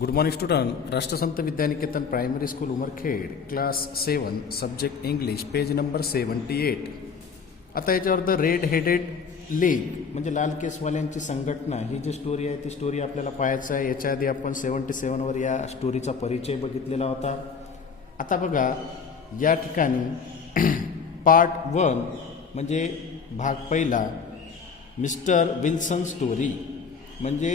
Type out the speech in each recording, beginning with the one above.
Good morning student. Rashtrasant Vidyaniketan primary school Umarkhed class 7 subject English page number 78. आता याच्यावर the Red headed League म्हणजे लाल केसवाल्यांची संघटना ही जी स्टोरी आहे ती स्टोरी आपल्याला पाहायचं आहे. याच्या आधी आपण 77वर या स्टोरीचा परिचय बघितलेला होता. आता बघा या ठिकाणी पार्ट 1 म्हणजे भाग पहिला मिस्टर विल्सन स्टोरी म्हणजे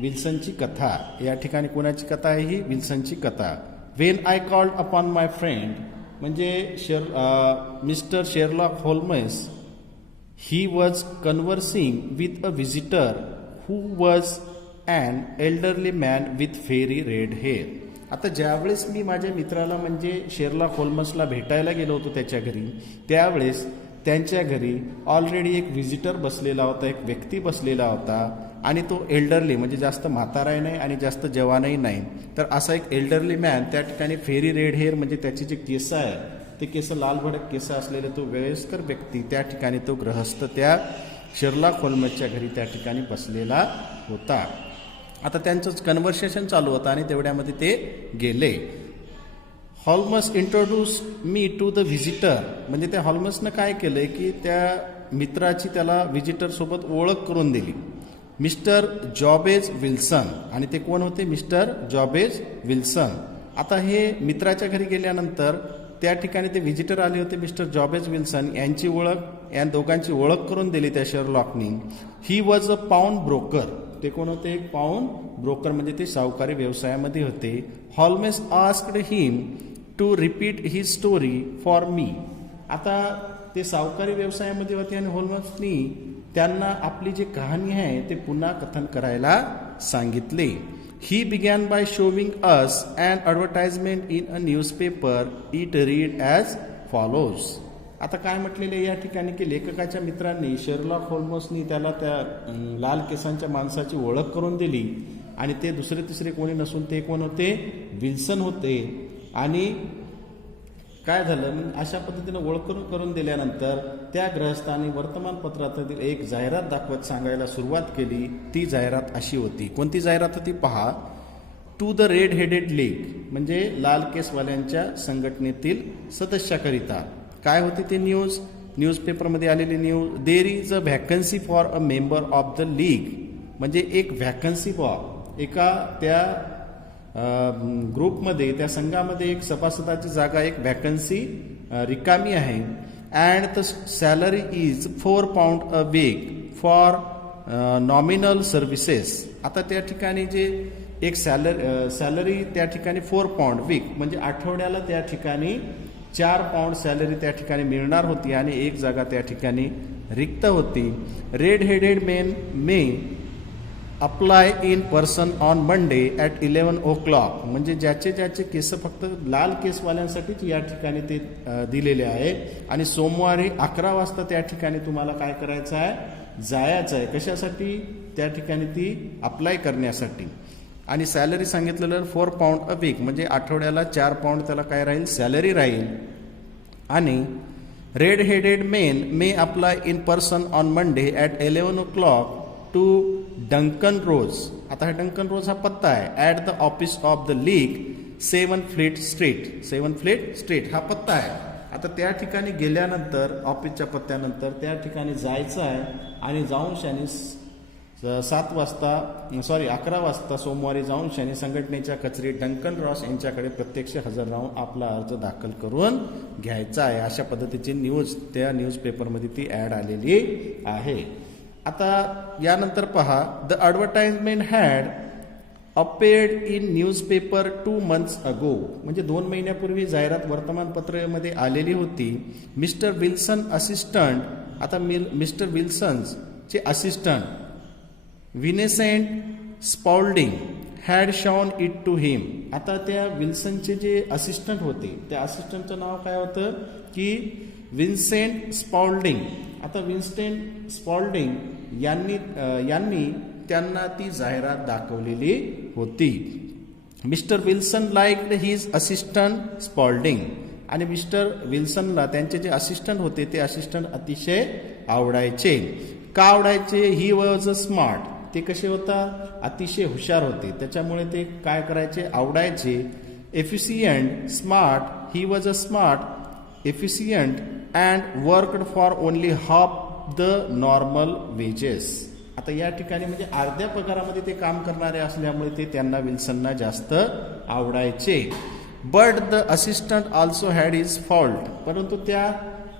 विल्सनची कथा. या ठिकाणी कोणाची कथा आहे ही? विल्सनची कथा. When I called upon my friend म्हणजे mister Sherlock Holmes he was conversing with a visitor who was an elderly man with fiery red hair. आता ज्यावेळेस मी माझ्या मित्राला म्हणजे शेरलॉक होल्मसला भेटायला गेलो होतो त्याच्या घरी, त्यावेळेस त्यांच्या घरी ऑलरेडी एक व्हिजिटर बसलेला होता, एक व्यक्ती बसलेला होता आणि तो एल्डरली म्हणजे जास्त म्हाताराही नाही आणि जास्त जवानही नाही. तर असा एक एल्डरली मॅन त्या ठिकाणी फेरी रेड हेअर म्हणजे त्याची जी केस आहे ते केस लाल भडक केस असलेले तो वयस्कर व्यक्ती त्या ठिकाणी तो गृहस्थ त्या शेरलॉक होल्मसच्या घरी त्या ठिकाणी बसलेला होता. आता त्यांचंच कन्व्हर्सेशन चालू होतं आणि तेवढ्यामध्ये ते गेले. Holmes introduce me to the visitor म्हणजे त्या हॉल्मसनं काय केलंय की त्या मित्राची त्याला व्हिजिटर सोबत ओळख करून दिली. मिस्टर जॉबेज विल्सन आणि ते कोण होते? Mister Jabez Wilson. आता हे मित्राच्या घरी गेल्यानंतर त्या ठिकाणी ते व्हिजिटर आले होते मिस्टर जॉबेज विल्सन यांची ओळख या दोघांची ओळख करून दिली त्या शेरलॉकनी. He was a pound broker. ते कोण होते? एक पाऊंड ब्रोकर म्हणजे ते सावकारी व्यवसायामध्ये होते. Holmes asked him to repeat he story for me. आता ते सावकारी व्यवसायामध्ये होते आणि होल्मसनी त्यांना आपली जी कहाणी आहे ते पुन्हा कथन करायला सांगितले. He began by showing us an advertisement in a newspaper. It read as follows. आता काय म्हटलेले या ठिकाणी की लेखकाच्या मित्रांनी शेरलॉक होल्मसनी त्याला त्या लाल केसांच्या माणसाची ओळख करून दिली आणि ते दुसरे तिसरे कोणी नसून ते कोण होते? विल्सन होते. आणि काय झालं अशा पद्धतीने ओळख करून दिल्यानंतर त्या गृहस्थांनी वर्तमानपत्रातील एक जाहिरात दाखवत सांगायला सुरुवात केली. ती जाहिरात अशी होती. कोणती जाहिरात होती पहा? To the Red headed League म्हणजे लाल केसवाल्यांच्या संघटनेतील सदस्याकरिता. काय होती ते न्यूजपेपरमध्ये आलेली news? There is a vacancy for a member of the league म्हणजे एक व्हॅकन्सी फॉर एका त्या ग्रुपमध्ये त्या संघामध्ये एक सभासदाची जागा एक व्हॅकन्सी रिकामी आहे. And the salary is £4 a week for nominal services. आता त्या ठिकाणी जे एक सॅलरी त्या ठिकाणी £4 वीक म्हणजे आठवड्याला त्या ठिकाणी £4 सॅलरी त्या ठिकाणी मिळणार होती आणि एक जागा त्या ठिकाणी रिक्त होती. Red headed men may apply in person on Monday at 11 o'clock म्हणजे ज्याचे केस फक्त लाल केसवाल्यांसाठीच या ठिकाणी ते दिलेले आहे आणि सोमवारी 11 वाजता त्या ठिकाणी तुम्हाला काय करायचं आहे? जायचं आहे. कशासाठी? त्या ठिकाणी ती अप्लाय करण्यासाठी. आणि सॅलरी सांगितलेलं £4 अ वीक म्हणजे आठवड्याला £4 त्याला काय राहील? सॅलरी राहील. आणि red headed men may apply in person on Monday at 11 o'clock to Duncan Ross. आता हा डंकन रोज हा पत्ता आहे. At the office of the League 7 Fleet Street हा पत्ता आहे. आता त्या ठिकाणी गेल्यानंतर ऑफिसच्या पत्त्यानंतर त्या ठिकाणी जायचं आहे आणि जाऊन शानी 11 वाजता सोमवारी जाऊन शानी संघटनेच्या कचेरी डंकन रॉस यांच्याकडे प्रत्यक्ष हजर राहून आपला अर्ज दाखल करून घ्यायचा आहे. अशा पद्धतीची न्यूज त्या न्यूजपेपरमध्ये ती ॲड आलेली आहे. आता यानंतर पहा the advertisement had appeared in newspaper 2 months अगो म्हणजे 2 महिन्यापूर्वी जाहिरात वर्तमानपत्रामध्ये आलेली होती. Mister Wilson assistant. आता मिस्टर विल्सनचे assistant Vincent Spaulding had shown it to him. आता त्या विल्सनचे जे असिस्टंट होते त्या असिस्टंटचं नाव काय होतं की विन्सेंट स्पॉल्डिंग. आता विन्सेंट स्पॉल्डिंग यांनी त्यांना ती जाहिरात दाखवलेली होती. Mister Wilson liked his assistant Spaulding आणि मिस्टर विल्सनला त्यांचे जे असिस्टंट होते ते असिस्टंट अतिशय आवडायचे. का आवडायचे? ही वॉज अ स्मार्ट ते कसे होतात, अतिशय हुशार होते, त्याच्यामुळे ते काय करायचे, आवडायचे. Efficient, smart, he was a smart, efficient and worked for only half the normal wedges. आता या ठिकाणी म्हणजे अर्ध्या पगारामध्ये ते काम करणारे असल्यामुळे ते त्यांना विल्सनना जास्त आवडायचे. But the assistant also had his fault, परंतु त्या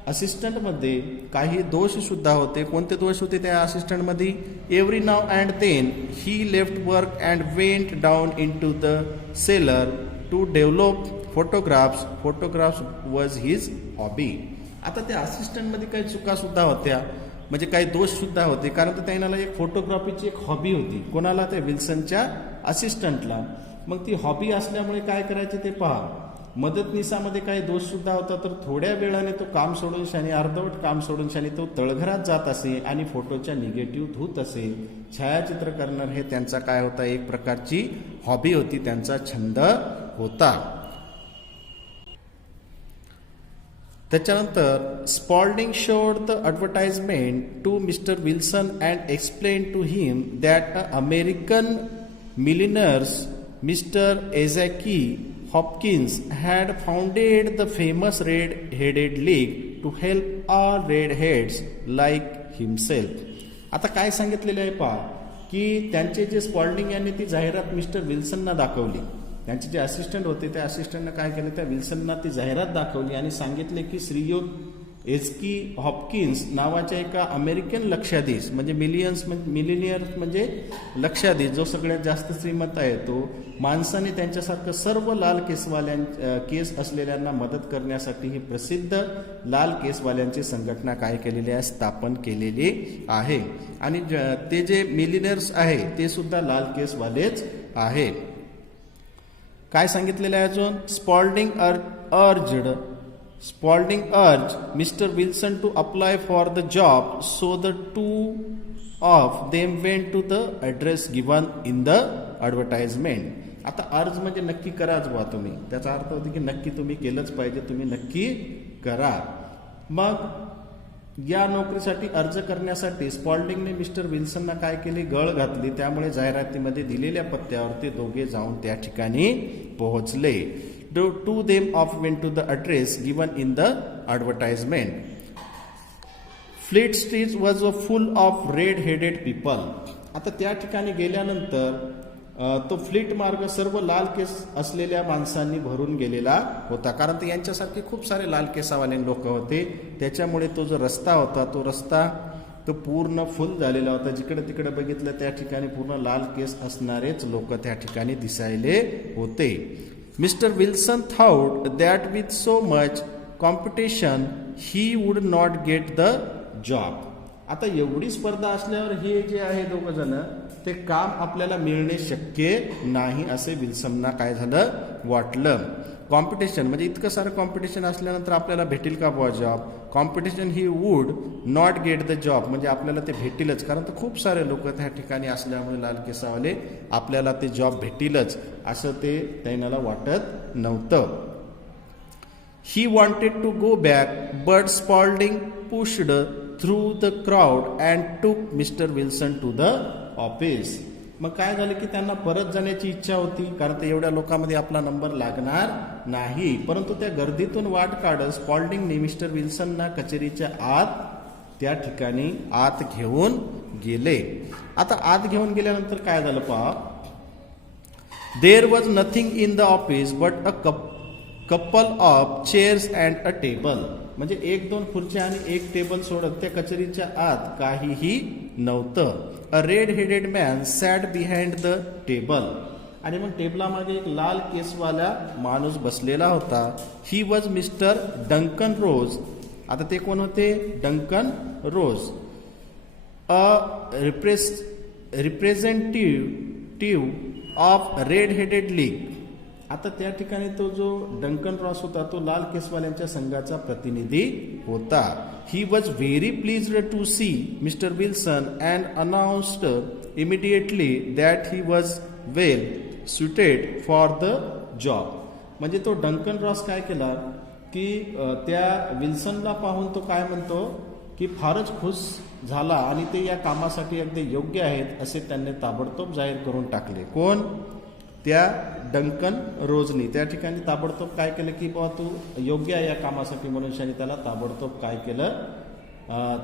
असिस्टंटमध्ये काही दोष सुद्धा होते. कोणते दोष होते त्या असिस्टंटमध्ये? Every now and then he left work and went down into the cellar to develop photographs was his hobby. आता त्या असिस्टंटमध्ये काही चुका सुद्धा होत्या, म्हणजे काही दोष सुद्धा होते, कारण त्यांना एक फोटोग्राफीची एक हॉबी होती. कोणाला? त्या विल्सनच्या असिस्टंटला. मग ती हॉबी असल्यामुळे काय करायचे ते पहा, मदतनीसामध्ये काही दोष सुद्धा होता. तर थोड्या वेळाने तो काम सोडून शाने, अर्धवट काम सोडून शाने तो तळघरात जात असे आणि फोटोच्या निगेटिव्ह धूत असे. छायाचित्र करणं हे त्यांचा काय होता, एक प्रकारची हॉबी होती, त्यांचा छंद होता. त्याच्यानंतर Spaulding showed the advertisement to mister Wilson and explain to him that American millionaires mister Ezekiah Hopkins had founded the famous red-headed league to help all redheads like himself. आता काय सांगितलेले आहे पहा, की त्यांचे जे स्पॉल्डिंग यांनी ती जाहिरात मिस्टर विल्सनना दाखवली. त्यांचे जे असिस्टंट होते त्या असिस्टंटनं काय केलं, त्या विल्सनना ती जाहिरात दाखवली आणि सांगितले की श्रीयुत एझकी हॉपकिन्स नावाच्या एका अमेरिकन लक्षाधीश, म्हणजे मिलिनियर्स म्हणजे लक्षाधीश, जो सगळ्यात जास्त श्रीमंत आहे, तो माणसाने त्यांच्यासारखं सर्व लाल केस असलेल्यांना मदत करण्यासाठी ही प्रसिद्ध लाल केसवाल्यांची संघटना काय केलेली आहे, स्थापन केलेली आहे. आणि ते जे मिलिनियर्स आहे ते सुद्धा लाल केसवालेच आहे. काय सांगितलेलं आहे अजून? Spalding urged Mr. Wilson to apply for the job, so the two of them went to the address given in the advertisement. आता अर्ज म्हणजे नक्की कराच बुवा तुम्ही, त्याचा अर्थ होतो की नक्की तुम्ही केलंच पाहिजे, तुम्ही नक्की करा. मग या नोकरीसाठी अर्ज करण्यासाठी स्पॉल्डिंगने मिस्टर विल्सनना काय केली, गळ घातली. त्यामुळे जाहिरातीमध्ये दिलेल्या पत्त्यावर ते दोघे जाऊन त्या ठिकाणी पोहोचले. Two them off went to the address given in the advertisement. Fleet Street was full of red-headed people. आता त्या ठिकाणी गेल्यानंतर तो फ्लीट मार्ग सर्व लाल केस असलेल्या माणसांनी भरून गेलेला होता, कारण ते यांच्यासारखे खूप सारे लाल केसावाले लोक होते. त्याच्यामुळे तो जो रस्ता होता तो पूर्ण फुल झालेला होता. जिकडे तिकडे बघितलं त्या ठिकाणी पूर्ण लाल केस असणारेच लोक त्या ठिकाणी दिसायले होते. Mr. Wilson thought that with so much competition he would not get the job. आता एवढी स्पर्धा असल्यावर हे जे आहे दोघं जण ते काम आपल्याला मिळणे शक्य नाही असे विल्सनना काय झालं, वाटलं. कॉम्पिटिशन म्हणजे इतकं सारं कॉम्पिटिशन असल्यानंतर आपल्याला भेटेल का बुवा job? Competition he would not get the job, म्हणजे आपल्याला ते भेटीलच, कारण तर खूप सारे लोक त्या ठिकाणी असल्यामुळे लाल केसावाले आपल्याला ते जॉब भेटीलच असं ते त्यांना वाटत नव्हतं. He wanted to go back but Spaulding pushed through the crowd and took mister Wilson to the office. मग काय झालं की त्यांना परत जाण्याची इच्छा होती, कारण ते एवढ्या लोकांमध्ये आपला नंबर लागणार नाही. परंतु त्या गर्दीतून वाट काढत स्पॉल्डिंगने मिस्टर विल्सनना कचेरीच्या आत त्या ठिकाणी आत घेऊन गेले. आता आत घेऊन गेल्यानंतर काय झालं पहा, there was nothing in the office but a couple of chairs and a table. म्हणजे एक दोन खुर्च्या आणि एक टेबल सोडत त्या कचेरीच्या आत काहीही नव्हतं. A red headed man sat behind the table. आणि मग टेबलामागे एक लाल केसवाला माणूस बसलेला होता. ही वॉज मिस्टर डंकन रोज. आता ते कोण होते? Duncan Ross, a representative of red headed league. आता त्या ठिकाणी तो जो डंकन रॉस होता तो लाल केसवाल्यांच्या संघाचा प्रतिनिधी होता. He was very pleased to see Mr Wilson and announced immediately that he was well suited for the job. म्हणजे तो डंकन रॉस काय केला की त्या विल्सनला पाहून तो काय म्हणतो की फारच खुश झाला आणि ते या कामासाठी अगदी योग्य आहेत असे त्यांनी ताबडतोब जाहीर करून टाकले. कोण? त्या डंकन रोजनी त्या ठिकाणी ताबडतोब काय केलं की बाबा तू योग्य आहे या कामासाठी म्हणून त्यांनी त्याला ताबडतोब काय केलं,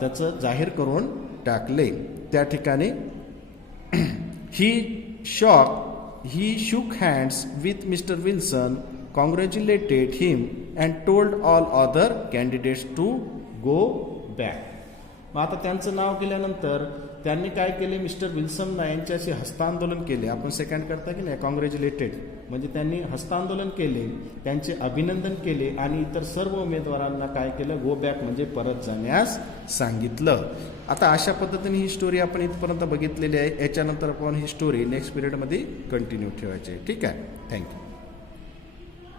त्याचं जाहीर करून टाकले. त्या ठिकाणी he shook hands with Mr. Wilson, congratulated him and told all other candidates to go back. मग आता त्यांचं नाव केल्यानंतर त्यांनी काय केले, मिस्टर विल्सन यांच्याशी हस्तांदोलन केले. आपण सेकंड करता की नाही, कॉंग्रॅच्युलेटेड म्हणजे त्यांनी हस्तांदोलन केले, त्यांचे अभिनंदन केले आणि इतर सर्व उमेदवारांना काय केलं, गो बॅक म्हणजे परत जाण्यास सांगितलं. आता अशा पद्धतीने ही स्टोरी आपण इथपर्यंत बघितलेली आहे. याच्यानंतर आपण ही स्टोरी नेक्स्ट पिरियडमध्ये कंटिन्यू ठेवायची आहे. ठीक आहे, थँक्यू.